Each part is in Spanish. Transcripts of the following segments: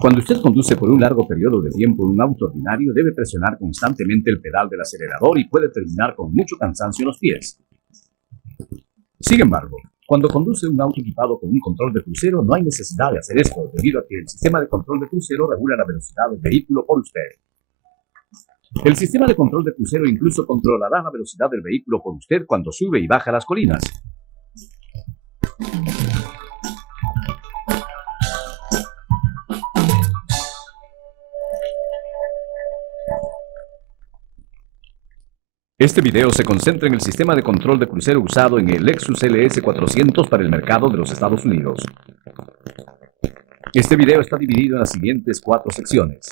Cuando usted conduce por un largo periodo de tiempo en un auto ordinario, debe presionar constantemente el pedal del acelerador y puede terminar con mucho cansancio en los pies. Sin embargo, cuando conduce un auto equipado con un control de crucero, no hay necesidad de hacer esto, debido a que el sistema de control de crucero regula la velocidad del vehículo por usted. El sistema de control de crucero incluso controlará la velocidad del vehículo por usted cuando sube y baja las colinas. Este video se concentra en el sistema de control de crucero usado en el Lexus LS400 para el mercado de los Estados Unidos. Este video está dividido en las siguientes 4 secciones.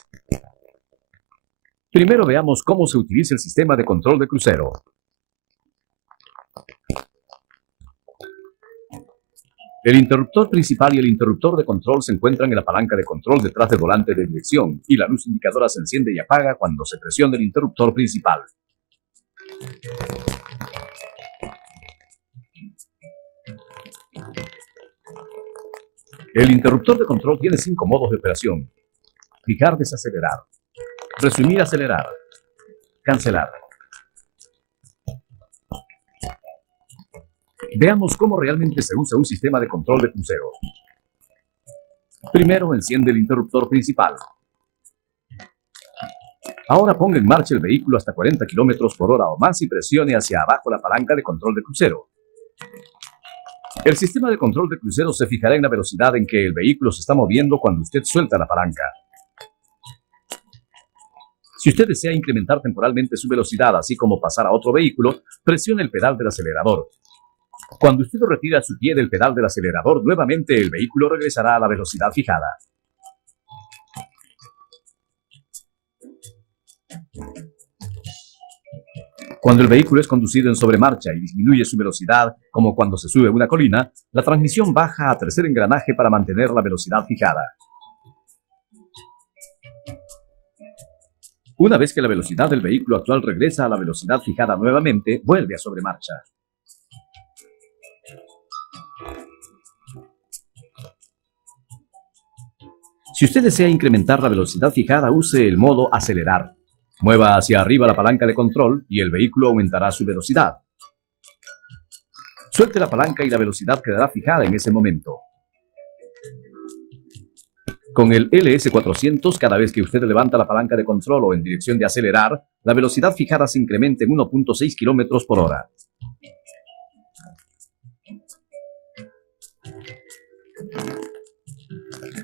Primero veamos cómo se utiliza el sistema de control de crucero. El interruptor principal y el interruptor de control se encuentran en la palanca de control detrás del volante de dirección, y la luz indicadora se enciende y apaga cuando se presiona el interruptor principal. El interruptor de control tiene 5 modos de operación: fijar, desacelerar, resumir, acelerar, cancelar. Veamos cómo realmente se usa un sistema de control de crucero. Primero, enciende el interruptor principal. Ahora ponga en marcha el vehículo hasta 40 km por hora o más y presione hacia abajo la palanca de control de crucero. El sistema de control de crucero se fijará en la velocidad en que el vehículo se está moviendo cuando usted suelta la palanca. Si usted desea incrementar temporalmente su velocidad, así como pasar a otro vehículo, presione el pedal del acelerador. Cuando usted retira su pie del pedal del acelerador, nuevamente el vehículo regresará a la velocidad fijada. Cuando el vehículo es conducido en sobremarcha y disminuye su velocidad, como cuando se sube una colina, la transmisión baja a tercer engranaje para mantener la velocidad fijada. Una vez que la velocidad del vehículo actual regresa a la velocidad fijada nuevamente, vuelve a sobremarcha. Si usted desea incrementar la velocidad fijada, use el modo acelerar. Mueva hacia arriba la palanca de control y el vehículo aumentará su velocidad. Suelte la palanca y la velocidad quedará fijada en ese momento. Con el LS400, cada vez que usted levanta la palanca de control o en dirección de acelerar, la velocidad fijada se incrementa en 1.6 km por hora.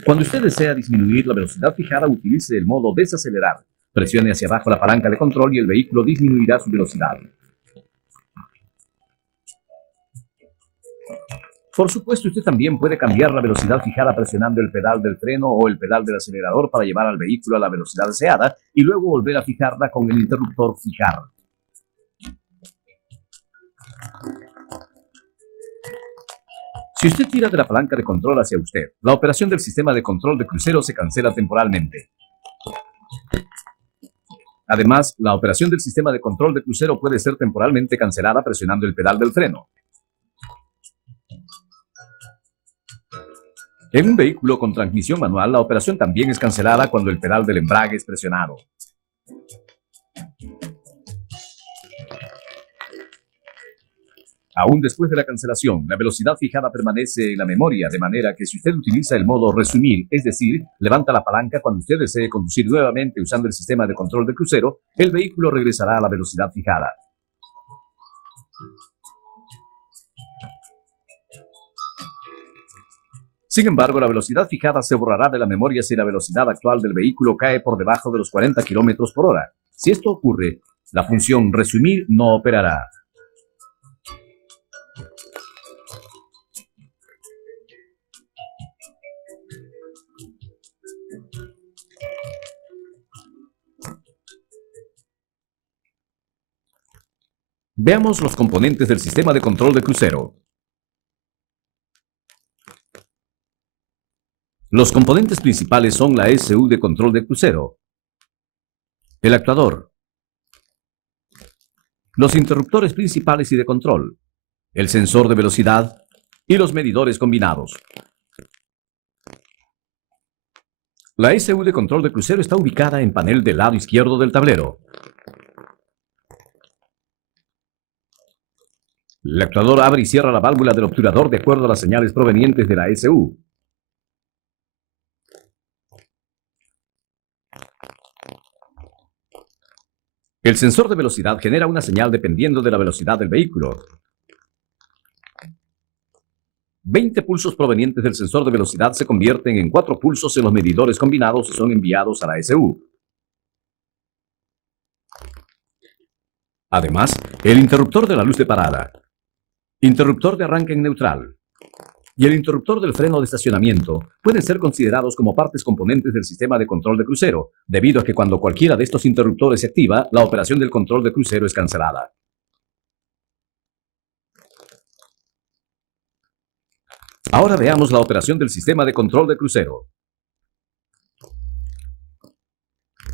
Cuando usted desea disminuir la velocidad fijada, utilice el modo desacelerar. Presione hacia abajo la palanca de control y el vehículo disminuirá su velocidad. Por supuesto, usted también puede cambiar la velocidad fijada presionando el pedal del freno o el pedal del acelerador para llevar al vehículo a la velocidad deseada y luego volver a fijarla con el interruptor fijar. Si usted tira de la palanca de control hacia usted, la operación del sistema de control de crucero se cancela temporalmente. Además, la operación del sistema de control de crucero puede ser temporalmente cancelada presionando el pedal del freno. En un vehículo con transmisión manual, la operación también es cancelada cuando el pedal del embrague es presionado. Aún después de la cancelación, la velocidad fijada permanece en la memoria, de manera que si usted utiliza el modo resumir, es decir, levanta la palanca cuando usted desee conducir nuevamente usando el sistema de control de crucero, el vehículo regresará a la velocidad fijada. Sin embargo, la velocidad fijada se borrará de la memoria si la velocidad actual del vehículo cae por debajo de los 40 km por hora. Si esto ocurre, la función resumir no operará. Veamos los componentes del sistema de control de crucero. Los componentes principales son la ECU de control de crucero, el actuador, los interruptores principales y de control, el sensor de velocidad y los medidores combinados. La SU de control de crucero está ubicada en panel del lado izquierdo del tablero. El actuador abre y cierra la válvula del obturador de acuerdo a las señales provenientes de la SU. El sensor de velocidad genera una señal dependiendo de la velocidad del vehículo. 20 pulsos provenientes del sensor de velocidad se convierten en 4 pulsos en los medidores combinados y son enviados a la SU. Además, el interruptor de la luz de parada, interruptor de arranque en neutral y el interruptor del freno de estacionamiento pueden ser considerados como partes componentes del sistema de control de crucero, debido a que cuando cualquiera de estos interruptores se activa, la operación del control de crucero es cancelada. Ahora veamos la operación del sistema de control de crucero.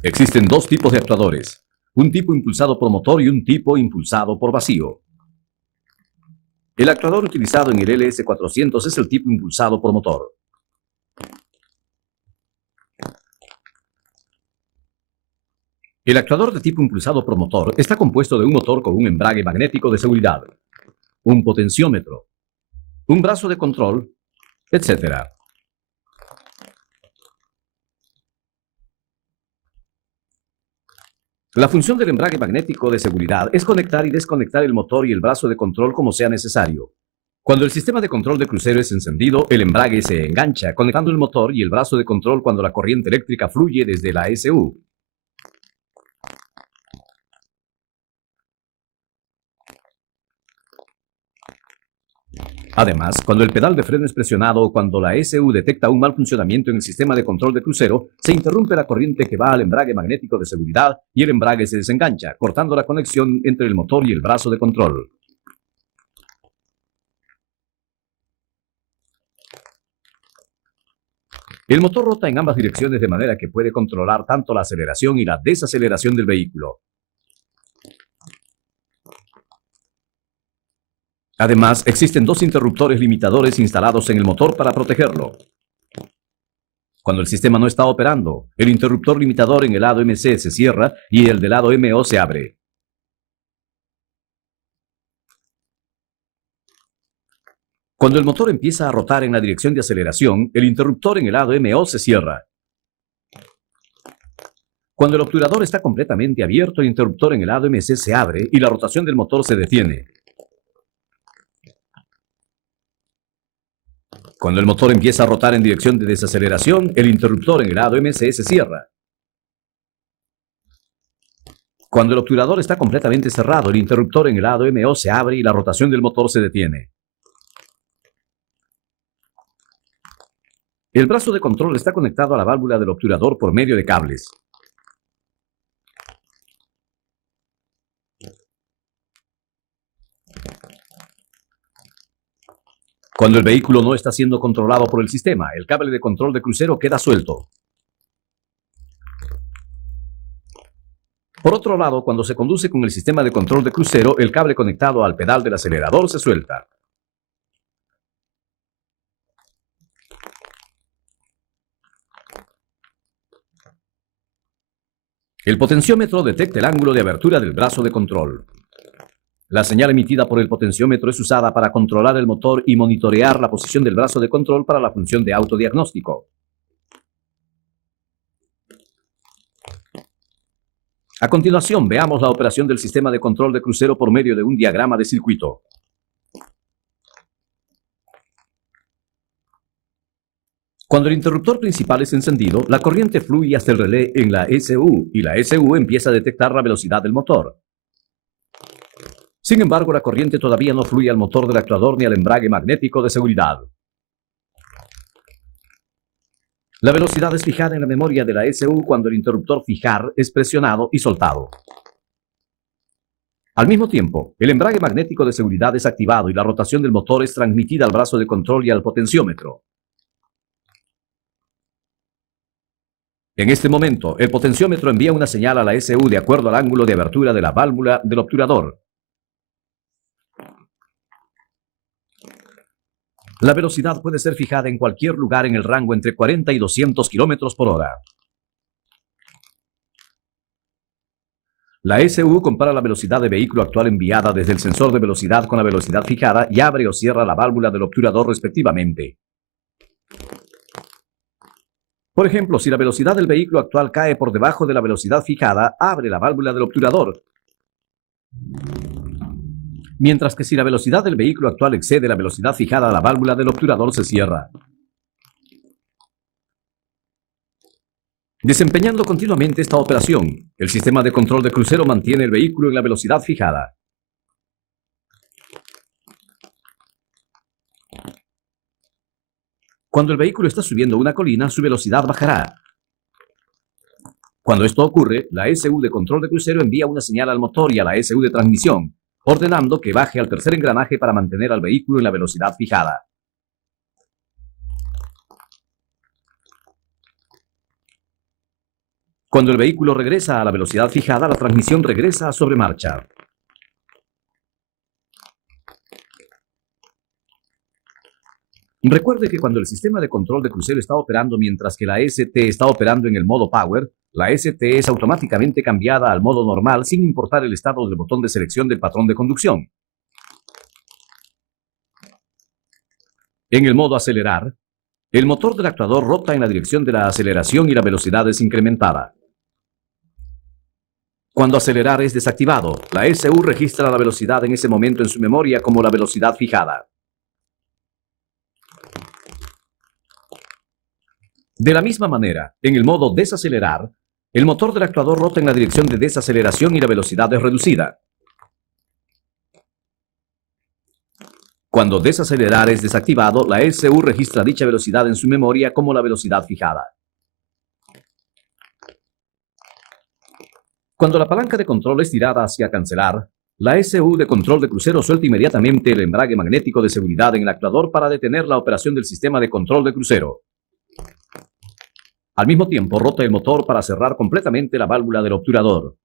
Existen dos tipos de actuadores, un tipo impulsado por motor y un tipo impulsado por vacío. El actuador utilizado en el LS400 es el tipo impulsado por motor. El actuador de tipo impulsado por motor está compuesto de un motor con un embrague magnético de seguridad, un potenciómetro, un brazo de control, etc. La función del embrague magnético de seguridad es conectar y desconectar el motor y el brazo de control como sea necesario. Cuando el sistema de control de crucero es encendido, el embrague se engancha, conectando el motor y el brazo de control cuando la corriente eléctrica fluye desde la SU. Además, cuando el pedal de freno es presionado o cuando la SU detecta un mal funcionamiento en el sistema de control de crucero, se interrumpe la corriente que va al embrague magnético de seguridad y el embrague se desengancha, cortando la conexión entre el motor y el brazo de control. El motor rota en ambas direcciones de manera que puede controlar tanto la aceleración y la desaceleración del vehículo. Además, existen dos interruptores limitadores instalados en el motor para protegerlo. Cuando el sistema no está operando, el interruptor limitador en el lado MC se cierra y el del lado MO se abre. Cuando el motor empieza a rotar en la dirección de aceleración, el interruptor en el lado MO se cierra. Cuando el obturador está completamente abierto, el interruptor en el lado MC se abre y la rotación del motor se detiene. Cuando el motor empieza a rotar en dirección de desaceleración, el interruptor en el lado MC se cierra. Cuando el obturador está completamente cerrado, el interruptor en el lado MO se abre y la rotación del motor se detiene. El brazo de control está conectado a la válvula del obturador por medio de cables. Cuando el vehículo no está siendo controlado por el sistema, el cable de control de crucero queda suelto. Por otro lado, cuando se conduce con el sistema de control de crucero, el cable conectado al pedal del acelerador se suelta. El potenciómetro detecta el ángulo de abertura del brazo de control. La señal emitida por el potenciómetro es usada para controlar el motor y monitorear la posición del brazo de control para la función de autodiagnóstico. A continuación, veamos la operación del sistema de control de crucero por medio de un diagrama de circuito. Cuando el interruptor principal es encendido, la corriente fluye hasta el relé en la SU y la SU empieza a detectar la velocidad del motor. Sin embargo, la corriente todavía no fluye al motor del actuador ni al embrague magnético de seguridad. La velocidad es fijada en la memoria de la SU cuando el interruptor fijar es presionado y soltado. Al mismo tiempo, el embrague magnético de seguridad es activado y la rotación del motor es transmitida al brazo de control y al potenciómetro. En este momento, el potenciómetro envía una señal a la SU de acuerdo al ángulo de abertura de la válvula del obturador. La velocidad puede ser fijada en cualquier lugar en el rango entre 40 y 200 kilómetros por hora. La SU compara la velocidad de vehículo actual enviada desde el sensor de velocidad con la velocidad fijada y abre o cierra la válvula del obturador respectivamente. Por ejemplo, si la velocidad del vehículo actual cae por debajo de la velocidad fijada, abre la válvula del obturador. Mientras que si la velocidad del vehículo actual excede la velocidad fijada, la válvula del obturador se cierra. Desempeñando continuamente esta operación, el sistema de control de crucero mantiene el vehículo en la velocidad fijada. Cuando el vehículo está subiendo una colina, su velocidad bajará. Cuando esto ocurre, la SU de control de crucero envía una señal al motor y a la SU de transmisión, ordenando que baje al tercer engranaje para mantener al vehículo en la velocidad fijada. Cuando el vehículo regresa a la velocidad fijada, la transmisión regresa a sobremarcha. Recuerde que cuando el sistema de control de crucero está operando mientras que la ST está operando en el modo Power, la ST es automáticamente cambiada al modo normal sin importar el estado del botón de selección del patrón de conducción. En el modo acelerar, el motor del actuador rota en la dirección de la aceleración y la velocidad es incrementada. Cuando acelerar es desactivado, la SU registra la velocidad en ese momento en su memoria como la velocidad fijada. De la misma manera, en el modo desacelerar, el motor del actuador rota en la dirección de desaceleración y la velocidad es reducida. Cuando desacelerar es desactivado, la SU registra dicha velocidad en su memoria como la velocidad fijada. Cuando la palanca de control es tirada hacia cancelar, la SU de control de crucero suelta inmediatamente el embrague magnético de seguridad en el actuador para detener la operación del sistema de control de crucero. Al mismo tiempo, rota el motor para cerrar completamente la válvula del obturador.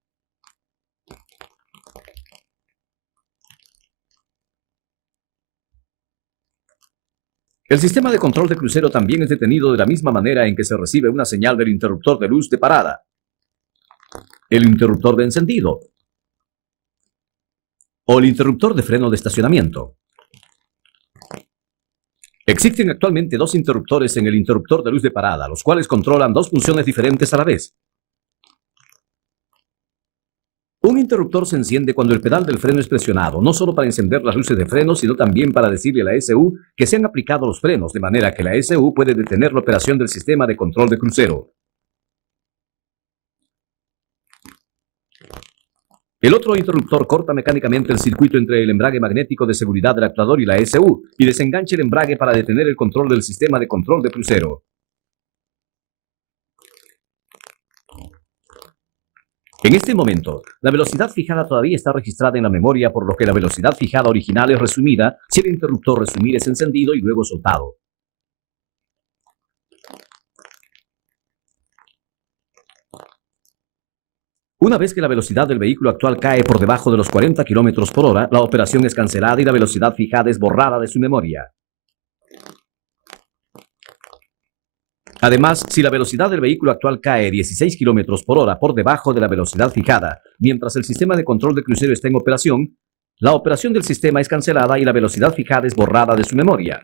El sistema de control de crucero también es detenido de la misma manera en que se recibe una señal del interruptor de luz de parada, el interruptor de encendido o el interruptor de freno de estacionamiento. Existen actualmente dos interruptores en el interruptor de luz de parada, los cuales controlan dos funciones diferentes a la vez. Un interruptor se enciende cuando el pedal del freno es presionado, no solo para encender las luces de freno, sino también para decirle a la SU que se han aplicado los frenos, de manera que la SU puede detener la operación del sistema de control de crucero. El otro interruptor corta mecánicamente el circuito entre el embrague magnético de seguridad del actuador y la SU, y desengancha el embrague para detener el control del sistema de control de crucero. En este momento, la velocidad fijada todavía está registrada en la memoria, por lo que la velocidad fijada original es resumida si el interruptor resumir es encendido y luego soltado. Una vez que la velocidad del vehículo actual cae por debajo de los 40 km por hora, la operación es cancelada y la velocidad fijada es borrada de su memoria. Además, si la velocidad del vehículo actual cae 16 km por hora por debajo de la velocidad fijada, mientras el sistema de control de crucero está en operación, la operación del sistema es cancelada y la velocidad fijada es borrada de su memoria.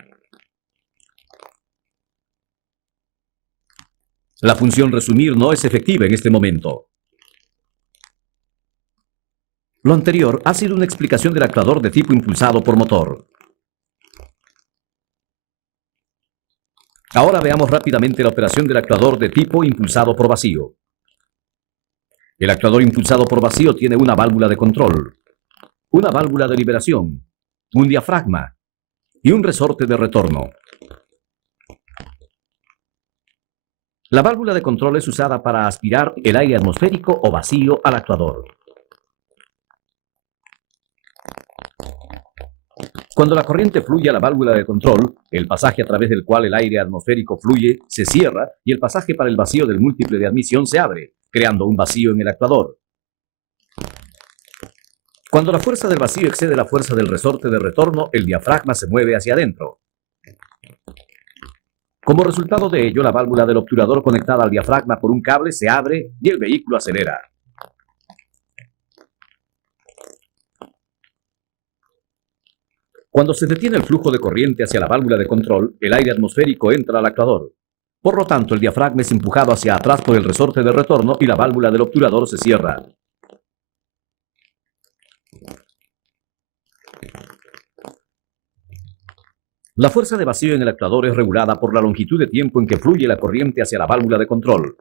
La función resumir no es efectiva en este momento. Lo anterior ha sido una explicación del actuador de tipo impulsado por motor. Ahora veamos rápidamente la operación del actuador de tipo impulsado por vacío. El actuador impulsado por vacío tiene una válvula de control, una válvula de liberación, un diafragma y un resorte de retorno. La válvula de control es usada para aspirar el aire atmosférico o vacío al actuador. Cuando la corriente fluye a la válvula de control, el pasaje a través del cual el aire atmosférico fluye se cierra y el pasaje para el vacío del múltiple de admisión se abre, creando un vacío en el actuador. Cuando la fuerza del vacío excede la fuerza del resorte de retorno, el diafragma se mueve hacia adentro. Como resultado de ello, la válvula del obturador conectada al diafragma por un cable se abre y el vehículo acelera. Cuando se detiene el flujo de corriente hacia la válvula de control, el aire atmosférico entra al actuador. Por lo tanto, el diafragma es empujado hacia atrás por el resorte de retorno y la válvula del obturador se cierra. La fuerza de vacío en el actuador es regulada por la longitud de tiempo en que fluye la corriente hacia la válvula de control.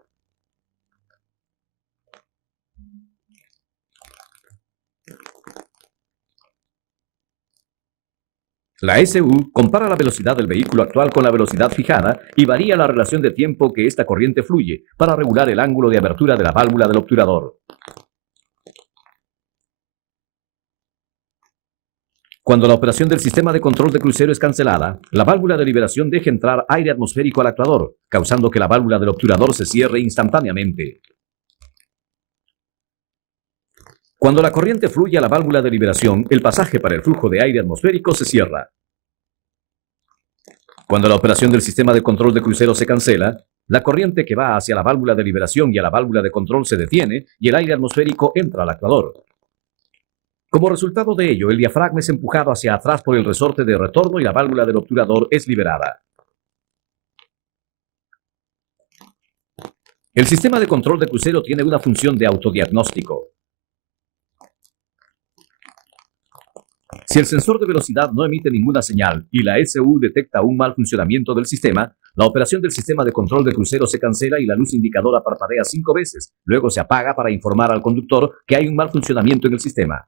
La SU compara la velocidad del vehículo actual con la velocidad fijada y varía la relación de tiempo que esta corriente fluye para regular el ángulo de abertura de la válvula del obturador. Cuando la operación del sistema de control de crucero es cancelada, la válvula de liberación deja entrar aire atmosférico al actuador, causando que la válvula del obturador se cierre instantáneamente. Cuando la corriente fluye a la válvula de liberación, el pasaje para el flujo de aire atmosférico se cierra. Cuando la operación del sistema de control de crucero se cancela, la corriente que va hacia la válvula de liberación y a la válvula de control se detiene y el aire atmosférico entra al actuador. Como resultado de ello, el diafragma es empujado hacia atrás por el resorte de retorno y la válvula del obturador es liberada. El sistema de control de crucero tiene una función de autodiagnóstico. Si el sensor de velocidad no emite ninguna señal y la SU detecta un mal funcionamiento del sistema, la operación del sistema de control de crucero se cancela y la luz indicadora parpadea 5 veces. Luego se apaga para informar al conductor que hay un mal funcionamiento en el sistema.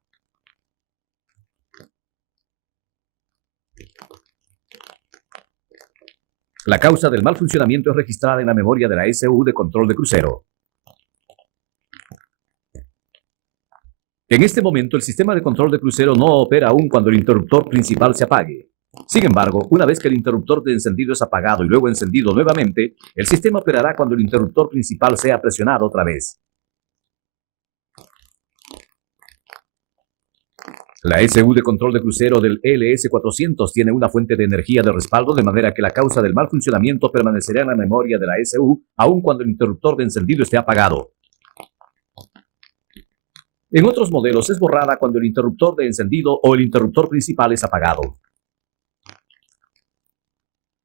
La causa del mal funcionamiento es registrada en la memoria de la SU de control de crucero. En este momento, el sistema de control de crucero no opera aún cuando el interruptor principal se apague. Sin embargo, una vez que el interruptor de encendido es apagado y luego encendido nuevamente, el sistema operará cuando el interruptor principal sea presionado otra vez. La SU de control de crucero del LS400 tiene una fuente de energía de respaldo de manera que la causa del mal funcionamiento permanecerá en la memoria de la SU aun cuando el interruptor de encendido esté apagado. En otros modelos es borrada cuando el interruptor de encendido o el interruptor principal es apagado.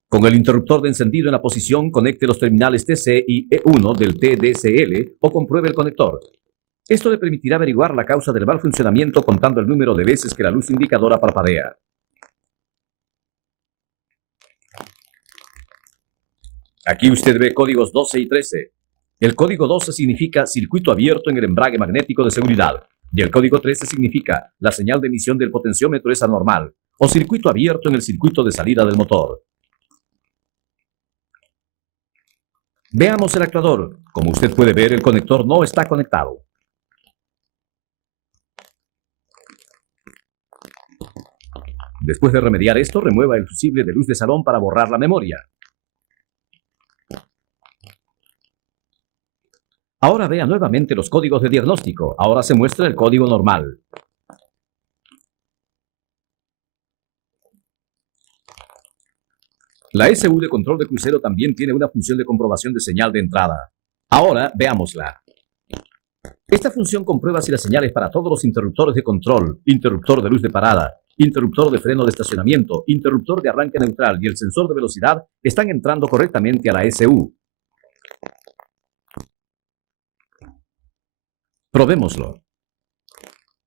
Con el interruptor de encendido en la posición, conecte los terminales TC y E1 del TDCL o compruebe el conector. Esto le permitirá averiguar la causa del mal funcionamiento contando el número de veces que la luz indicadora parpadea. Aquí usted ve códigos 12 y 13. El código 12 significa circuito abierto en el embrague magnético de seguridad y el código 13 significa la señal de emisión del potenciómetro es anormal o circuito abierto en el circuito de salida del motor. Veamos el actuador. Como usted puede ver, el conector no está conectado. Después de remediar esto, remueva el fusible de luz de salón para borrar la memoria. Ahora vea nuevamente los códigos de diagnóstico. Ahora se muestra el código normal. La SU de control de crucero también tiene una función de comprobación de señal de entrada. Ahora veámosla. Esta función comprueba si las señales para todos los interruptores de control, interruptor de luz de parada, interruptor de freno de estacionamiento, interruptor de arranque neutral y el sensor de velocidad están entrando correctamente a la SU. Probémoslo.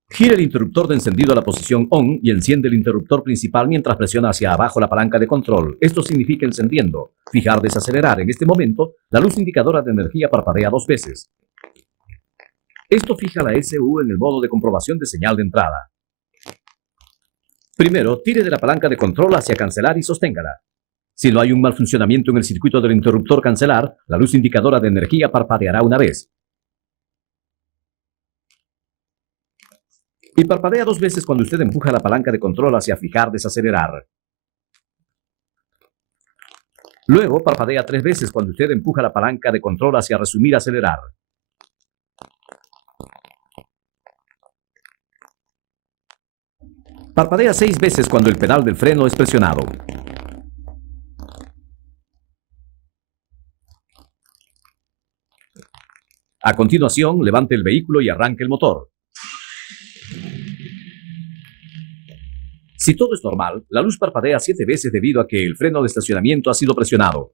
Gira el interruptor de encendido a la posición ON y enciende el interruptor principal mientras presiona hacia abajo la palanca de control. Esto significa encendiendo. Fijar, desacelerar. En este momento, la luz indicadora de energía parpadea 2 veces. Esto fija la SU en el modo de comprobación de señal de entrada. Primero, tire de la palanca de control hacia cancelar y sosténgala. Si no hay un mal funcionamiento en el circuito del interruptor cancelar, la luz indicadora de energía parpadeará una vez. Y parpadea 2 veces cuando usted empuja la palanca de control hacia fijar, desacelerar. Luego, parpadea 3 veces cuando usted empuja la palanca de control hacia resumir, acelerar. Parpadea 6 veces cuando el pedal del freno es presionado. A continuación, levante el vehículo y arranque el motor. Si todo es normal, la luz parpadea 7 veces debido a que el freno de estacionamiento ha sido presionado.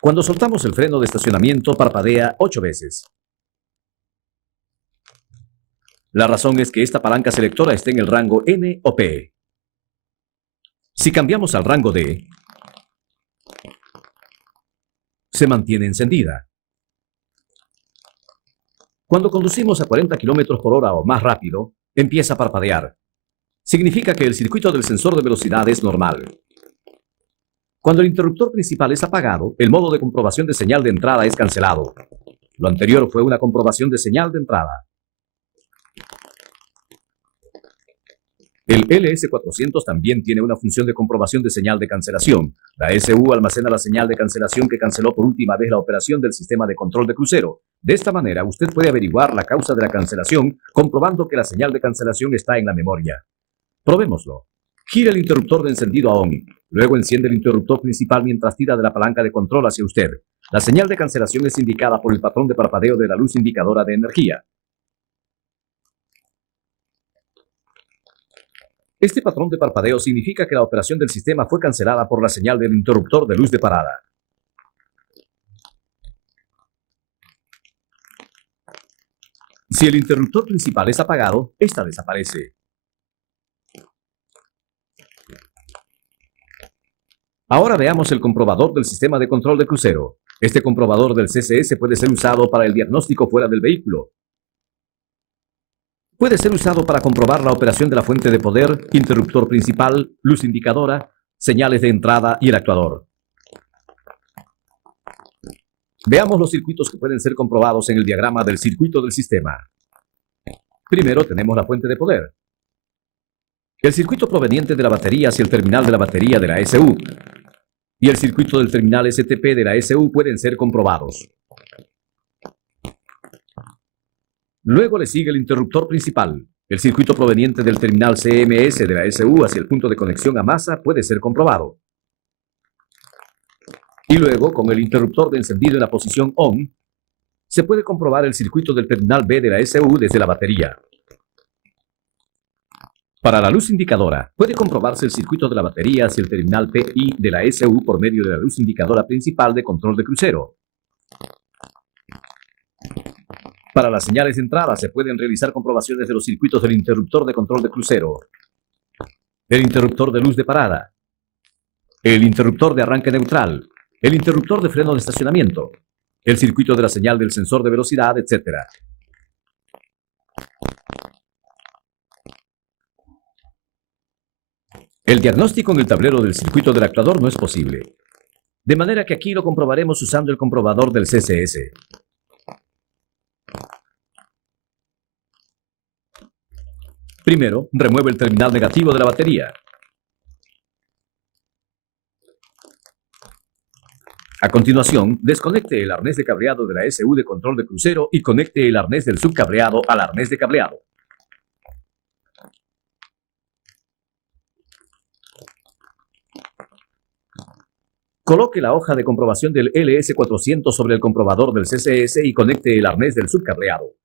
Cuando soltamos el freno de estacionamiento, parpadea 8 veces. La razón es que esta palanca selectora está en el rango N o P. Si cambiamos al rango D, se mantiene encendida. Cuando conducimos a 40 km por hora o más rápido, empieza a parpadear. Significa que el circuito del sensor de velocidad es normal. Cuando el interruptor principal es apagado, el modo de comprobación de señal de entrada es cancelado. Lo anterior fue una comprobación de señal de entrada. El LS400 también tiene una función de comprobación de señal de cancelación. La SU almacena la señal de cancelación que canceló por última vez la operación del sistema de control de crucero. De esta manera, usted puede averiguar la causa de la cancelación comprobando que la señal de cancelación está en la memoria. Probémoslo. Gira el interruptor de encendido a ON. Luego enciende el interruptor principal mientras tira de la palanca de control hacia usted. La señal de cancelación es indicada por el patrón de parpadeo de la luz indicadora de energía. Este patrón de parpadeo significa que la operación del sistema fue cancelada por la señal del interruptor de luz de parada. Si el interruptor principal es apagado, esta desaparece. Ahora veamos el comprobador del sistema de control de crucero. Este comprobador del CCS puede ser usado para el diagnóstico fuera del vehículo. Puede ser usado para comprobar la operación de la fuente de poder, interruptor principal, luz indicadora, señales de entrada y el actuador. Veamos los circuitos que pueden ser comprobados en el diagrama del circuito del sistema. Primero tenemos la fuente de poder. El circuito proveniente de la batería hacia el terminal de la batería de la SU y el circuito del terminal STP de la SU pueden ser comprobados. Luego le sigue el interruptor principal. El circuito proveniente del terminal CMS de la SU hacia el punto de conexión a masa puede ser comprobado. Y luego, con el interruptor de encendido en la posición ON, se puede comprobar el circuito del terminal B de la SU desde la batería. Para la luz indicadora, puede comprobarse el circuito de la batería hacia el terminal PI de la SU por medio de la luz indicadora principal de control de crucero. Para las señales de entrada se pueden realizar comprobaciones de los circuitos del interruptor de control de crucero, el interruptor de luz de parada, el interruptor de arranque neutral, el interruptor de freno de estacionamiento, el circuito de la señal del sensor de velocidad, etc. El diagnóstico en el tablero del circuito del actuador no es posible, de manera que aquí lo comprobaremos usando el comprobador del CCS. Primero, remueve el terminal negativo de la batería. A continuación, desconecte el arnés de cableado de la SU de control de crucero y conecte el arnés del subcableado al arnés de cableado. Coloque la hoja de comprobación del LS400 sobre el comprobador del CCS y conecte el arnés del subcableado.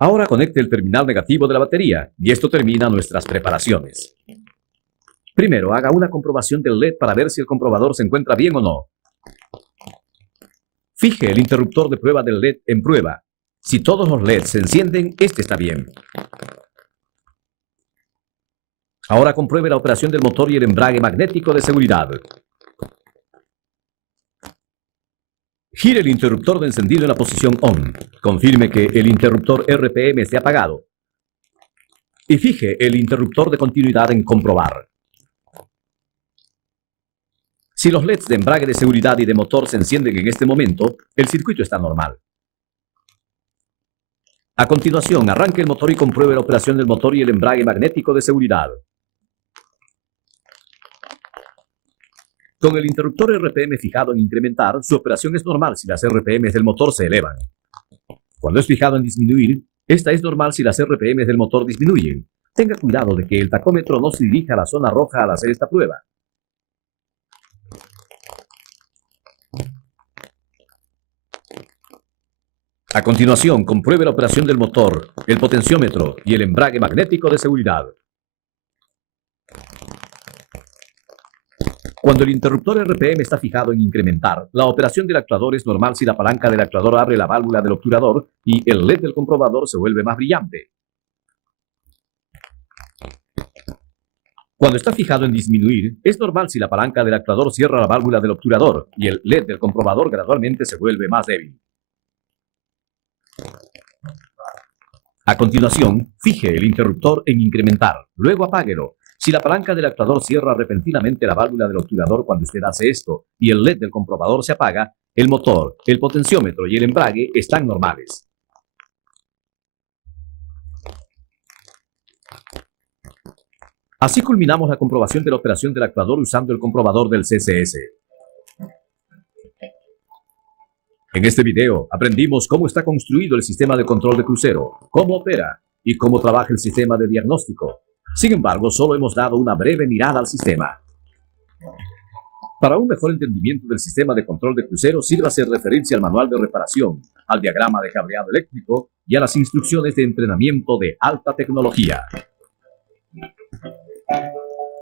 Ahora conecte el terminal negativo de la batería y esto termina nuestras preparaciones. Primero, haga una comprobación del LED para ver si el comprobador se encuentra bien o no. Fije el interruptor de prueba del LED en prueba. Si todos los LEDs se encienden, este está bien. Ahora compruebe la operación del motor y el embrague magnético de seguridad. Gire el interruptor de encendido en la posición ON. Confirme que el interruptor RPM esté apagado. Y fije el interruptor de continuidad en comprobar. Si los LEDs de embrague de seguridad y de motor se encienden en este momento, el circuito está normal. A continuación, arranque el motor y compruebe la operación del motor y el embrague magnético de seguridad. Con el interruptor RPM fijado en incrementar, su operación es normal si las RPMs del motor se elevan. Cuando es fijado en disminuir, esta es normal si las RPMs del motor disminuyen. Tenga cuidado de que el tacómetro no se dirija a la zona roja al hacer esta prueba. A continuación, compruebe la operación del motor, el potenciómetro y el embrague magnético de seguridad. Cuando el interruptor RPM está fijado en incrementar, la operación del actuador es normal si la palanca del actuador abre la válvula del obturador y el LED del comprobador se vuelve más brillante. Cuando está fijado en disminuir, es normal si la palanca del actuador cierra la válvula del obturador y el LED del comprobador gradualmente se vuelve más débil. A continuación, fije el interruptor en incrementar, luego apáguelo. Si la palanca del actuador cierra repentinamente la válvula del obturador cuando usted hace esto y el LED del comprobador se apaga, el motor, el potenciómetro y el embrague están normales. Así culminamos la comprobación de la operación del actuador usando el comprobador del CCS. En este video aprendimos cómo está construido el sistema de control de crucero, cómo opera y cómo trabaja el sistema de diagnóstico. Sin embargo, solo hemos dado una breve mirada al sistema. Para un mejor entendimiento del sistema de control de crucero, sírvase referencia al manual de reparación, al diagrama de cableado eléctrico y a las instrucciones de entrenamiento de alta tecnología.